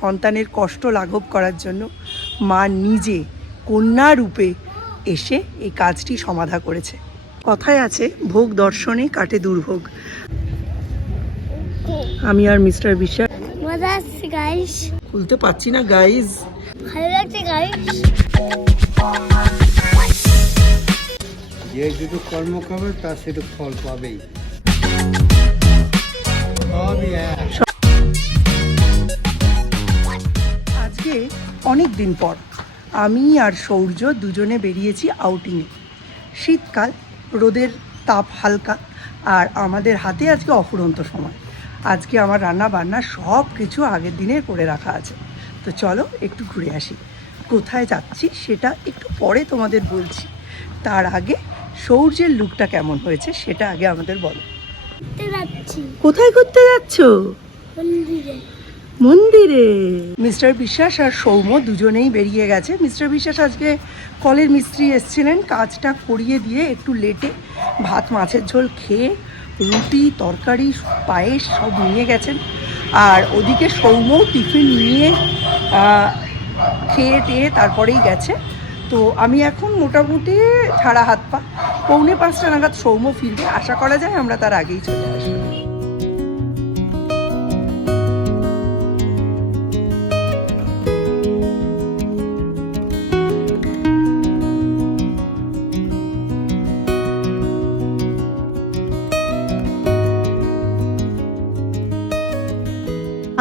সন্তানের কষ্ট লাঘব করার জন্য মা নিজে কন্যা রূপে এসে এই কাজটি সমাধা করেছে। কথায় আছে ভোগ দর্শনে কাটে দুর্ভোগ। আমি আর মিস্টার বিশ্বাস মজা আসছে গাইস খুলতে পারছি না গাইজ ভালো লাগছে গাইস যে যেটুকু কর্ম করবে তার সেটুকু ফল পাবেই। সবই এক। অনেক দিন পর আমি আর সৌর্য দুজনে বেরিয়েছি আউটিংয়ে শীতকাল রোদের তাপ হালকা আর আমাদের হাতে আজকে অফুরন্ত সময়। আজকে আমার রান্না বান্না সব কিছু আগের দিনের করে রাখা আছে। তো চলো একটু ঘুরে আসি। কোথায় যাচ্ছি সেটা একটু পরে তোমাদের বলছি। তার আগে সৌর্যের লুকটা কেমন হয়েছে সেটা আগে আমাদের বলো। কোথায় ঘুরতে যাচ্ছো? মন্দিরে। মিস্টার বিশ্বাস আর সৌম্য দুজনেই বেরিয়ে গেছে। মিস্টার বিশ্বাস আজকে কলের মিস্ত্রি এসেছিলেন, কাজটা করিয়ে দিয়ে একটু লেটে ভাত, মাছের ঝোল খেয়ে রুটি, তরকারি, পায়েস সব নিয়ে গেছেন। আর ওদিকে সৌম্য টিফিন নিয়ে খেয়ে টেয়ে তারপরেই গেছে। তো আমি এখন মোটামুটি ছাড়া হাত পা পৌনে পাঁচটা নাগাদ সৌম্য ফিরবে। আশা করা যায় আমরা তার আগেই চলে আসব।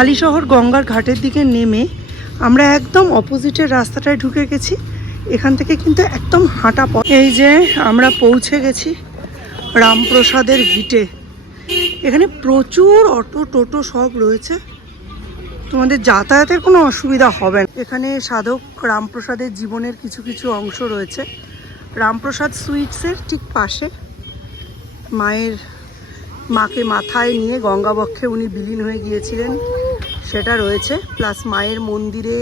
আলিশহর গঙ্গার ঘাটের দিকে নেমে আমরা একদম অপোজিটের রাস্তাটায় ঢুকে গেছি। এখান থেকে কিন্তু একদম হাঁটা পথ। এই যে আমরা পৌঁছে গেছি রামপ্রসাদের ভিটে। এখানে প্রচুর অটো, টোটো সব রয়েছে। তোমাদের যাতায়াতের কোনো অসুবিধা হবে না। এখানে সাধক রামপ্রসাদের জীবনের কিছু কিছু অংশ রয়েছে। রামপ্রসাদ সুইটসের ঠিক পাশে মায়ের, মাকে মাথায় নিয়ে গঙ্গাবক্ষে উনি বিলীন হয়ে গিয়েছিলেন। সেটা রয়েছে প্লাস মায়ের মন্দিরে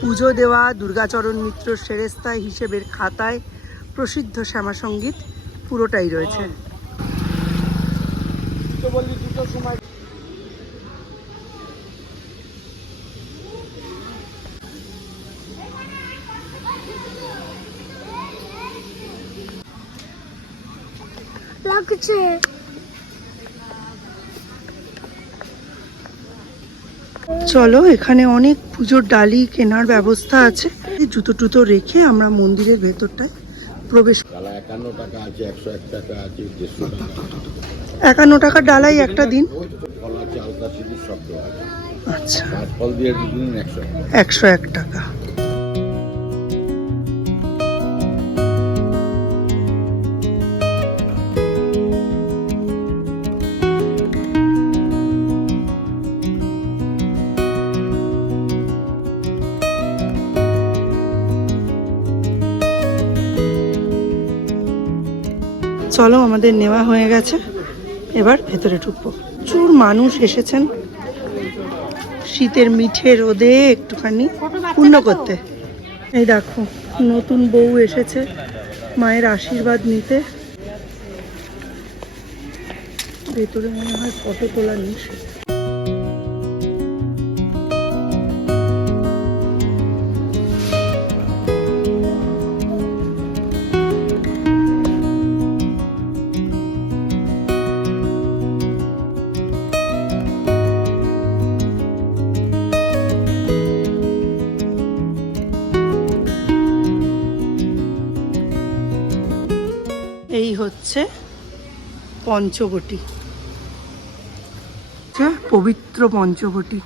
পুজো দেওয়া দুর্গাচরণ মিত্র সেরেস্তা হিসেবের খাতায় প্রসিদ্ধ শ্যামাসঙ্গীত পুরোটাই রয়েছে। লাগছে। চলো এখানে অনেক পুজোর ডালি কেনার ব্যবস্থা আছে। জুতো টুতো রেখে আমরা মন্দিরের ভেতরটায় প্রবেশ একান্ন টাকা ডালাই একটা দিন। আচ্ছা। একশো এক টাকা। চলো, আমাদের নেওয়া হয়ে গেছে। এবার ভেতরে ঢুকবো। প্রচুর মানুষ এসেছেন। শীতের মিঠে রোদে একটুখানি পূর্ণ করতে। এই দেখো, নতুন বউ এসেছে মায়ের আশীর্বাদ নিতে। ভেতরে মনে হয় ফটো তোলা নিষেধ। এই হচ্ছে পঞ্চবটি। হচ্ছে পবিত্র পঞ্চবটি।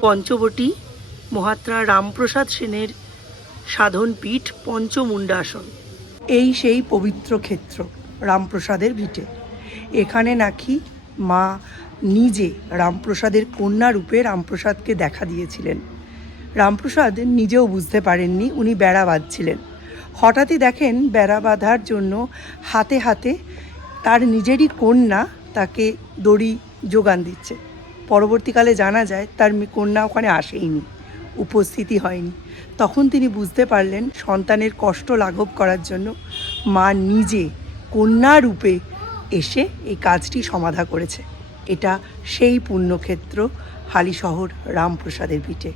পঞ্চবটি, মহাত্মা রামপ্রসাদ সেনের সাধন পীঠ পঞ্চমুণ্ডাসন। এই সেই পবিত্র ক্ষেত্র, রামপ্রসাদের ভিটে। এখানে নাকি মা নিজে রামপ্রসাদের কন্যা রূপে রামপ্রসাদকে দেখা দিয়েছিলেন। রামপ্রসাদ নিজেও বুঝতে পারেননি উনি বেড়া বাঁধছিলেন। হঠাৎই দেখেন বেড়া বাঁধার জন্য হাতে হাতে তার নিজেরই কন্যা তাকে দড়ি যোগান দিচ্ছে। পরবর্তীকালে জানা যায় তার কন্যা ওখানে আসেইনি, উপস্থিতি হয়নি। তখন তিনি বুঝতে পারলেন সন্তানের কষ্ট লাঘব করার জন্য মা নিজে কন্যা রূপে এসে এই কাজটি সমাধা করেছে। এটা সেই পুণ্যক্ষেত্র হালিশহর রামপ্রসাদের ভিটে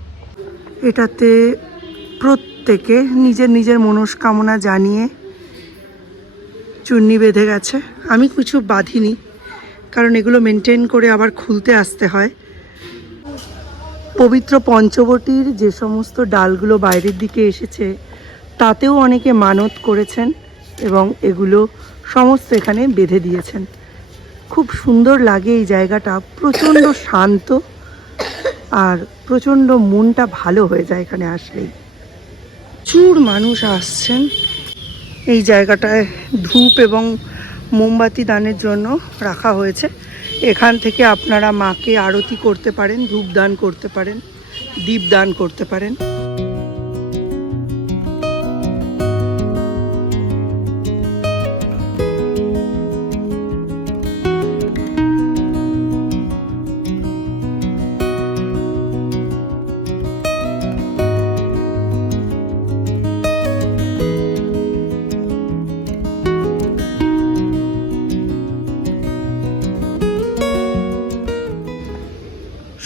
এটাতে প্রত্যেকে নিজের নিজের মনস্কামনা জানিয়ে চুন্নি বেঁধে গেছে। আমি কিছু বাঁধিনি, কারণ এগুলো মেনটেন করে আবার খুলতে আসতে হয়। পবিত্র পঞ্চবটির যে সমস্ত ডালগুলো বাইরের দিকে এসেছে, তাতেও অনেকে মানত করেছেন এবং এগুলো সমস্ত এখানে বেঁধে দিয়েছেন। খুব সুন্দর লাগে এই জায়গাটা, প্রচণ্ড শান্ত। আর প্রচণ্ড মনটা ভালো হয়ে যায় এখানে আসলেই। প্রচুর মানুষ আসছেন এই জায়গাটায় ধূপ এবং মোমবাতি দানের জন্য রাখা হয়েছে। এখান থেকে আপনারা মাকে আরতি করতে পারেন ধূপ দান করতে পারেন দীপ দান করতে পারেন।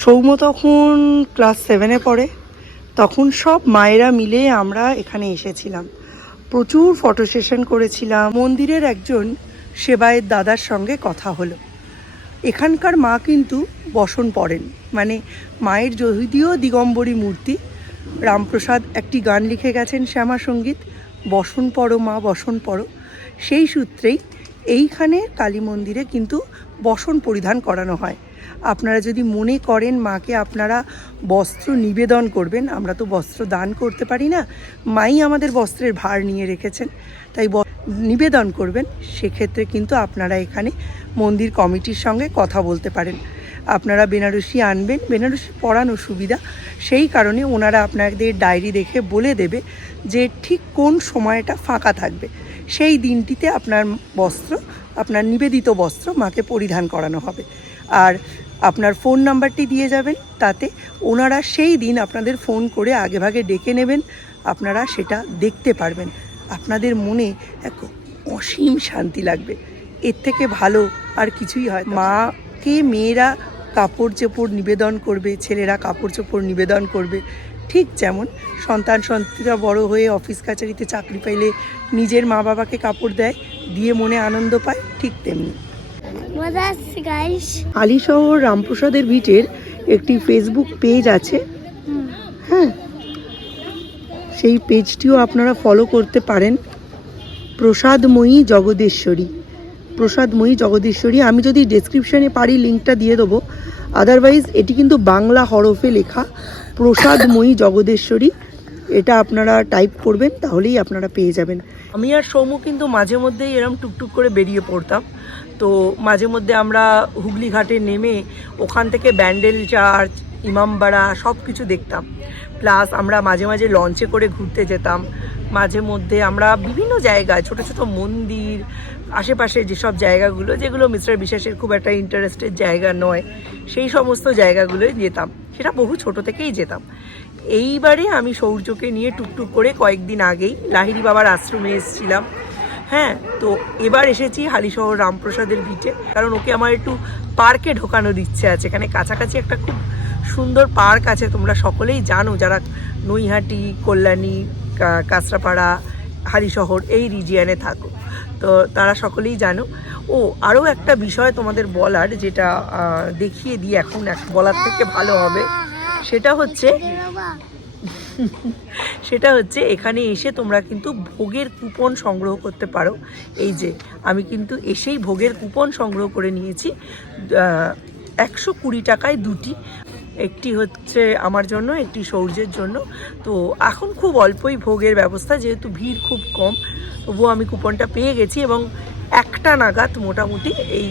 সৌম্য তখন ক্লাস সেভেনে পড়ে। তখন সব মায়েরা মিলে আমরা এখানে এসেছিলাম। প্রচুর ফটো সেশন করেছিলাম। মন্দিরের একজন সেবায়ের দাদার সঙ্গে কথা হলো। এখানকার মা কিন্তু বসন পড়েন মানে মায়ের যদিও দিগম্বরী মূর্তি, রামপ্রসাদ একটি গান লিখে গেছেন শ্যামা সংগীত বসন পড়ো মা, বসন পড়ো। সেই সূত্রেই এইখানে কালী মন্দিরে কিন্তু বসন পরিধান করানো হয়। আপনারা যদি মনে করেন মাকে আপনারা বস্ত্র নিবেদন করবেন, আমরা তো বস্ত্র দান করতে পারি না, মাই আমাদের বস্ত্রের ভার নিয়ে রেখেছেন, তাই নিবেদন করবেন, সেক্ষেত্রে কিন্তু আপনারা এখানে মন্দির কমিটির সঙ্গে কথা বলতে পারেন। আপনারা বেনারসি আনবেন, বেনারসি পড়ানো সুবিধা, সেই কারণে ওনারা আপনাদের ডায়েরি দেখে বলে দেবে যে ঠিক কোন সময়টা ফাঁকা থাকবে। সেই দিনটিতে আপনার বস্ত্র, আপনার নিবেদিত বস্ত্র মাকে পরিধান করানো হবে। আর আপনার ফোন নাম্বারটি দিয়ে যাবেন, তাতে ওনারা সেই দিন আপনাদের ফোন করে আগেভাগে ডেকে নেবেন, আপনারা সেটা দেখতে পারবেন। আপনাদের মনে এক অসীম শান্তি লাগবে। এর থেকে ভালো আর কিছুই হয়। মাকে, মেয়েরা কাপড় চোপড় নিবেদন করবে, ছেলেরা কাপড় চোপড় নিবেদন করবে। ঠিক যেমন সন্তান সন্তানরা বড় হয়ে অফিস কাছারিতে চাকরি পাইলে নিজের মা বাবাকে কাপড় দেয়, দিয়ে মনে আনন্দ পায়, ঠিক তেমনি। আলিশহর রামপ্রসাদের ভিটের একটি ফেসবুক পেজ আছে। হ্যাঁ। সেই পেজটিও আপনারা ফলো করতে পারেন। প্রসাদময়ী জগদেশ্বরী। প্রসাদময়ী জগদীশ্বরী। আমি যদি ডেসক্রিপশনে পারি লিঙ্কটা দিয়ে দেবো। আদারওয়াইজ এটি কিন্তু বাংলা হরফে লেখা। প্রসাদময়ী জগদেশ্বরী। এটা আপনারা টাইপ করবেন তাহলেই আপনারা পেয়ে যাবেন। আমি আর সৌমু কিন্তু মাঝে মধ্যেই এরম টুকটুক করে বেরিয়ে পড়তাম। তো মাঝে মধ্যে আমরা হুগলি ঘাটে নেমে ওখান থেকে ব্যান্ডেল চার্চ, ইমামবাড়া সব কিছু দেখতাম। প্লাস আমরা মাঝে মাঝে লঞ্চে করে ঘুরতে যেতাম। মাঝে মধ্যে আমরা বিভিন্ন জায়গায় ছোট ছোট মন্দির, আশেপাশে যেসব জায়গাগুলো, যেগুলো মিস্টার বিশ্বাসের খুব একটা ইন্টারেস্টেড জায়গা নয়, সেই সমস্ত জায়গাগুলোয় যেতাম। সেটা বহু ছোট থেকেই যেতাম। এইবারে আমি সৌর্যকে নিয়ে টুকটুক করে কয়েকদিন আগেই লাহিড়ি বাবার আশ্রমে এসেছিলাম। হ্যাঁ তো এবার এসেছি হালিশহর রামপ্রসাদের ভিটে কারণ ওকে আমার একটু পার্কে ঢোকানোর ইচ্ছে আছে এখানে কাছাকাছি একটা খুব সুন্দর পার্ক আছে তোমরা সকলেই জানো যারা নৈহাটি কল্যাণী কাঁচরাপাড়া হালিশহর এই রিজিয়ানে থাকো তো তারা সকলেই জানো ও আরও একটা বিষয় তোমাদের বলার যেটা দেখিয়ে দিই এখন বলার থেকে ভালো হবে সেটা হচ্ছে সেটা হচ্ছে এখানে এসে তোমরা কিন্তু ভোগের কুপন সংগ্রহ করতে পারো। এই যে, আমি কিন্তু এসেই ভোগের কুপন সংগ্রহ করে নিয়েছি। একশো কুড়ি টাকায় দুটি। একটি হচ্ছে আমার জন্য, একটি সৌর্যের জন্য। তো এখন খুব অল্পই ভোগের ব্যবস্থা, যেহেতু ভিড় খুব কম। তবুও আমি কুপনটা পেয়ে গেছি এবং একটা নাগাদ মোটামুটি এই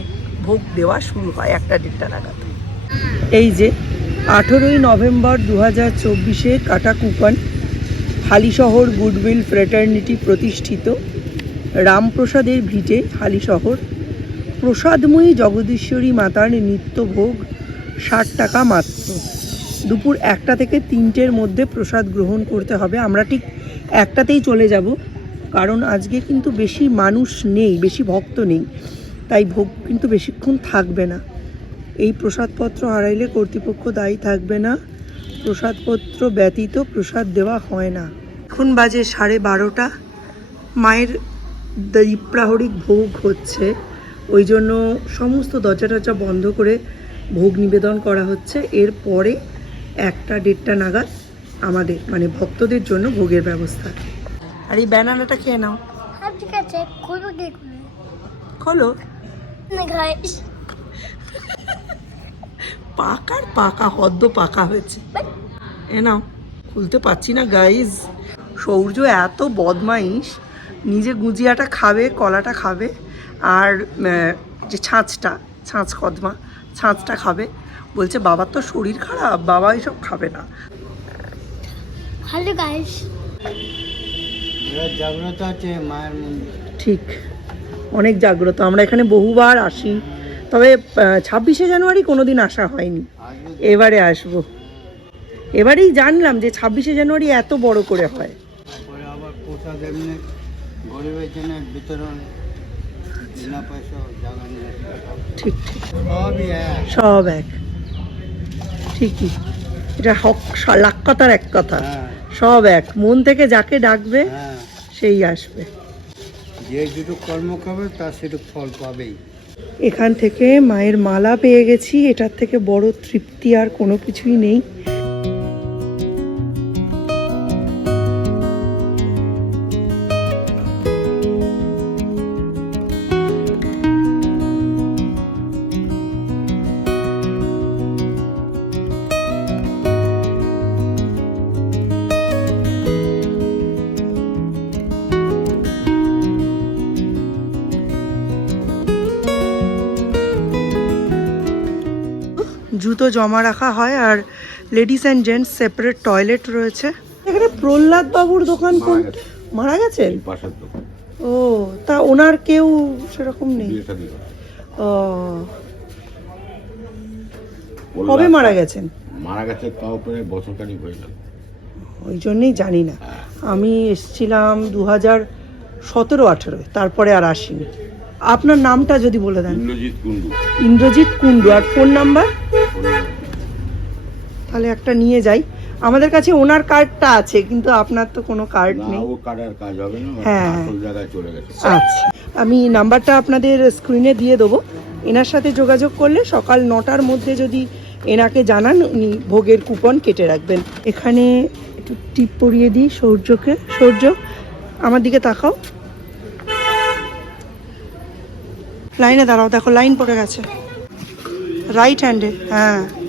ভোগ দেওয়া শুরু হয়, একটা দেড়টা নাগাদ। এই যে, আঠেরোই নভেম্বর দু হাজার চব্বিশে কাটা কুপন। হালিশহর গুডউইল ফ্রেটার্নিটি প্রতিষ্ঠিত। রামপ্রসাদের ভিটে হালিশহর। প্রসাদময়ী জগদীশ্বরী মাতার নিত্যভোগ ষাট টাকা মাত্র। দুপুর একটা থেকে তিনটের মধ্যে প্রসাদ গ্রহণ করতে হবে। আমরা ঠিক একটাতেই চলে যাব। কারণ আজকে কিন্তু বেশি মানুষ নেই, বেশি ভক্ত নেই। তাই ভোগ কিন্তু বেশিক্ষণ থাকবে না। এই প্রসাদপত্র হারাইলে কর্তৃপক্ষ দায়ী থাকবে না। প্রসাদপত্র ব্যতীত প্রসাদ দেওয়া হয় না। এখন বাজে সাড়ে বারোটা। মায়ের দ্বীপ্রাহরিক ভোগ হচ্ছে। ওই জন্য সমস্ত দরজা টরজা বন্ধ করে ভোগ নিবেদন করা হচ্ছে। এরপরে একটা দেড়টা নাগাদ আমাদের মানে ভক্তদের জন্য ভোগের ব্যবস্থা। আর এই ব্যানানাটা খেয়ে নাও। হ্যাঁ ঠিক আছে খোলো গাইস পাকার পাকা হদ্দ পাকা হয়েছে। এ নাও খুলতে পারছি না গাইজ সৌর্য এত বদমাইশ নিজে গুজিয়াটা খাবে কলাটা খাবে আর যে ছাঁচটা ছাঁচ কদমা ছাঁচটা খাবে। বলছে বাবার তো শরীর খারাপ বাবা এসব খাবে না। হ্যালো গাইস জাগ্রত আছে মায়ের ঠিক অনেক জাগ্রত। আমরা এখানে বহুবার আসি। তবে ছাব্বিশে জানুয়ারি কোনো দিন আসা হয়নি। এবারে আসব। এবারেই জানলাম যে ছাব্বিশে জানুয়ারি এত বড় করে হয়। ঠিক সব এক। ঠিকই। এটা হক লাখ কথার এক কথা। হ্যাঁ। সব এক। মন থেকে যাকে ডাকবে হ্যাঁ। সেই আসবে। যে যেটুকু কর্ম করবে তার সেটুকু ফল পাবেই। এখান থেকে মায়ের মালা পেয়ে গেছি। এটার থেকে বড় তৃপ্তি আর কোনো কিছুই নেই। জুতো জমা রাখা হয় আর ladies and gents separate toilet রয়েছে। এখানে প্রহ্লাদ বাবুর দোকান কোন মারা গেছে। গেছেন ও তা ওনার কেউ সেরকম নেই। ও। কবে মারা গেছেন? মারা গেছে তাও প্রায় বছর খানিক হয়ে গেল। ওই জন্যই জানি না। হ্যাঁ। আমি এসছিলাম দু হাজার সতেরো আঠেরোয় তারপরে আর আসিনি। আপনার নামটা যদি বলে দেন। ইন্দ্রজিৎ কুন্ডু ইন্দ্রজিৎ কুণ্ডু আর ফোন নাম্বার তাহলে একটা নিয়ে যাই। আমাদের কাছে ওনার কার্ডটা আছে কিন্তু আপনার তো কোনো কার্ড নেই। হ্যাঁ। আচ্ছা। আমি নাম্বারটা আপনাদের স্ক্রিনে দিয়ে দেবো। এনার সাথে যোগাযোগ করলে সকাল নটার মধ্যে যদি এনাকে জানান উনি ভোগের কুপন কেটে রাখবেন। এখানে একটু টিপ পরিয়ে দিই সৌর্যকে। সৌর্য আমার দিকে তাকাও। লাইনে দাঁড়াও দেখো লাইন পড়ে গেছে। রাইট হ্যান্ডে হ্যাঁ।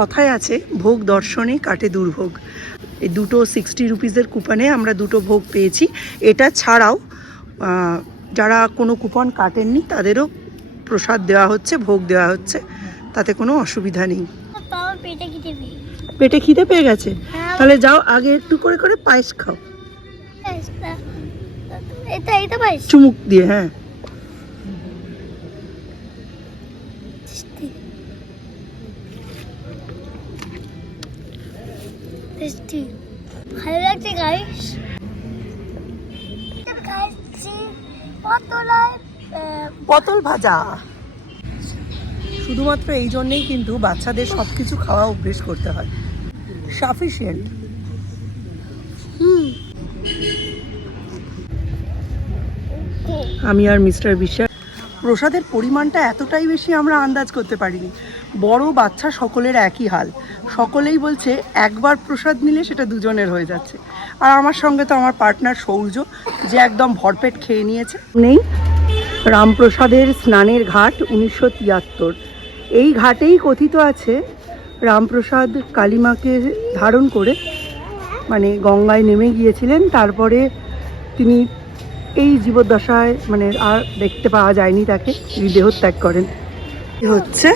কথায় আছে ভোগ দর্শনে কাটে দুর্ভোগ। এই দুটো সিক্সটি রুপিসের কুপনে আমরা দুটো ভোগ পেয়েছি। এটা ছাড়াও যারা কোনো কুপন কাটেননি তাদেরও প্রসাদ দেওয়া হচ্ছে ভোগ দেওয়া হচ্ছে। তাতে কোনো অসুবিধা নেই। পেটে খিদে পেয়ে গেছে? হ্যাঁ। তাহলে যাও আগে একটু করে করে পায়েস খাও। চুমুক দিয়ে হ্যাঁ। টেস্টি ভালো লাগছে গাইস খাচ্ছি পটল ভাজা। শুধুমাত্র এই জন্যেই কিন্তু বাচ্চাদের সব কিছু খাওয়া অভ্যেস করতে হয়। সাফিসিয়েন্ট হুম আমি আর মিস্টার বিশ্বাস প্রসাদের পরিমাণটা এতটাই বেশি আমরা আন্দাজ করতে পারিনি। বড় বাচ্চা সকলের একই হাল। সকলেই বলছে একবার প্রসাদ নিলে সেটা দুজনের হয়ে যাচ্ছে। আর আমার সঙ্গে তো আমার পার্টনার সৌর্য যে একদম ভরপেট খেয়ে নিয়েছে। নেই। রামপ্রসাদের স্নানের ঘাট উনিশশো তিয়াত্তর। এই ঘাটেই কথিত আছে রামপ্রসাদ কালিমাকে ধারণ করে মানে গঙ্গায় নেমে গিয়েছিলেন। তারপরে তিনি এই জীবদ্দশায় মানে আর দেখতে পাওয়া যায়নি তাকে তিনি দেহত্যাগ করেন। এ হচ্ছে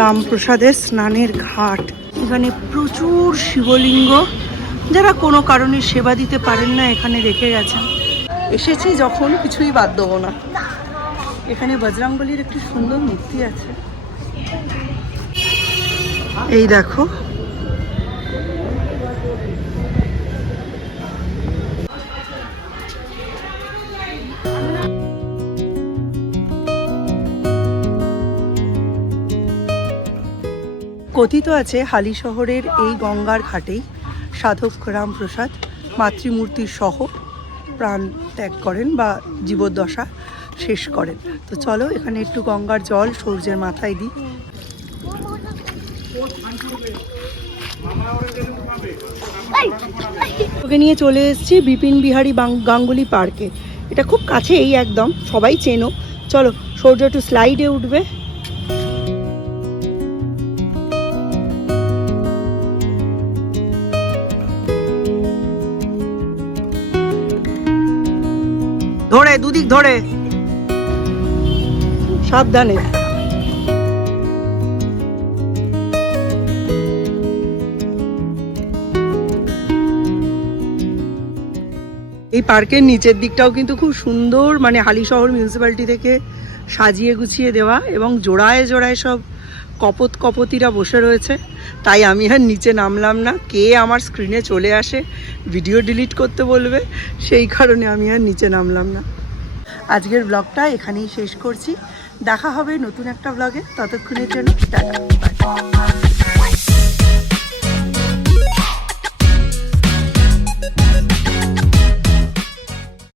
রামপ্রসাদের স্নানের ঘাট। এখানে প্রচুর শিবলিঙ্গ। যারা কোনো কারণে সেবা দিতে পারেন না, এখানে রেখে গেছেন। এসেছি যখন কিছুই বাদ দেবো না। এখানে বজরাঙ্গলির একটি সুন্দর মূর্তি আছে। এই দেখো কথিত আছে, হালি শহরের এই গঙ্গার ঘাটেই সাধক রামপ্রসাদ মাতৃমূর্তির সহ প্রাণ ত্যাগ করেন বা জীবদ্দশা শেষ করেন। তো চলো, এখানে একটু গঙ্গার জল সূর্যের মাথায় দিই। ওকে নিয়ে চলে এসেছি বিপিন বিহারী গাঙ্গুলি পার্কে। এটা খুব কাছে এই একদম, সবাই চেনো। চলো, সূর্য একটু স্লাইডে উঠবে। দুদিক ধরে। সাবধানে। এই পার্কের নিচের দিকটাও কিন্তু খুব সুন্দর মানে হালিশহর মিউনিসিপ্যালিটি থেকে সাজিয়ে গুছিয়ে দেওয়া এবং জোড়ায় জোড়ায় সব কপত কপতিরা বসে রয়েছে। তাই আমি আর নিচে নামলাম না। কে আমার স্ক্রিনে চলে আসে ভিডিও ডিলিট করতে বলবে, সেই কারণে আমি আর নিচে নামলাম না। আজকের ব্লগটা এখানেই শেষ করছি। দেখা হবে নতুন একটা ব্লগে ততক্ষণের জন্য টাটা।